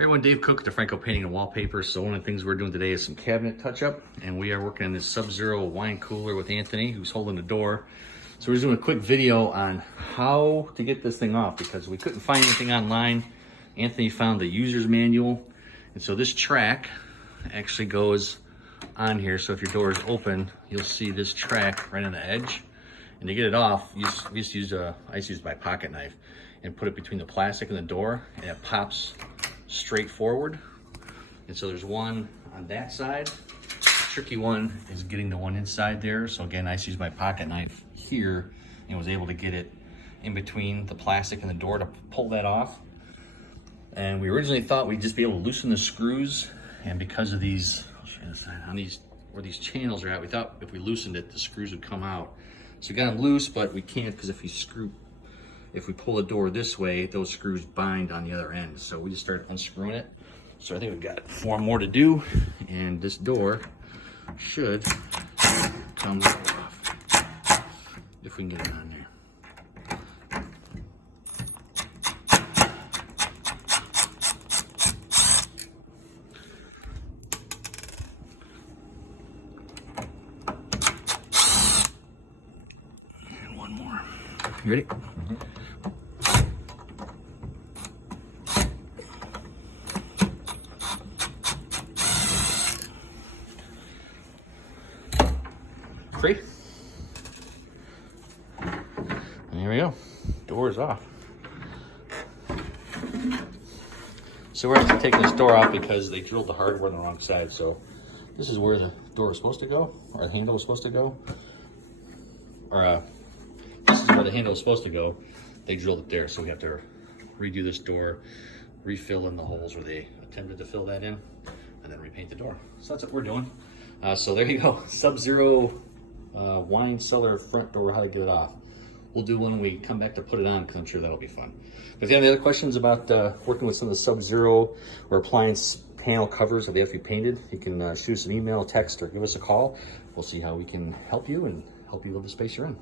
Hey everyone, Dave Cook, DeFranco Painting and Wallpaper. So one of the things we're doing today is some cabinet touch-up, and we are working on this Sub-Zero wine cooler with Anthony, who's holding the door. So we're just doing a quick video on how to get this thing off because we couldn't find anything online. Anthony found the user's manual, and so this track actually goes on here. So if your door is open, you'll see this track right on the edge. And to get it off, I used to use my pocket knife and put it between the plastic and the door, and it pops straight forward. And so there's one on that side. The tricky one is getting the one inside there. So again, I used my pocket knife here and was able to get it in between the plastic and the door to pull that off. And we originally thought we'd just be able to loosen the screws, and because of these, I'll show you this on these where these channels are at, we thought if we loosened it, the screws would come out. So we got them loose, but we can't because if we pull the door this way, those screws bind on the other end. So we just started unscrewing it. So I think we've got 4 more to do, and this door should come off if we can get it on there. And one more. You ready? Mm-hmm. 3. And here we go. Door is off. So we're actually taking this door out because they drilled the hardware on the wrong side. So this is where the door is supposed to go, or the handle is supposed to go. Or this is where the handle is supposed to go. They drilled it there, so we have to redo this door, refill in the holes where they attempted to fill that in, and then repaint the door. So that's what we're doing. So there you go. Sub-Zero wine cellar front door, how to get it off. We'll do one when we come back to put it on, because I'm sure that'll be fun. If you have any other questions about working with some of the Sub-Zero or appliance panel covers that they have to be painted, you can shoot us an email, text, or give us a call. We'll see how we can help you and help you live the space you're in.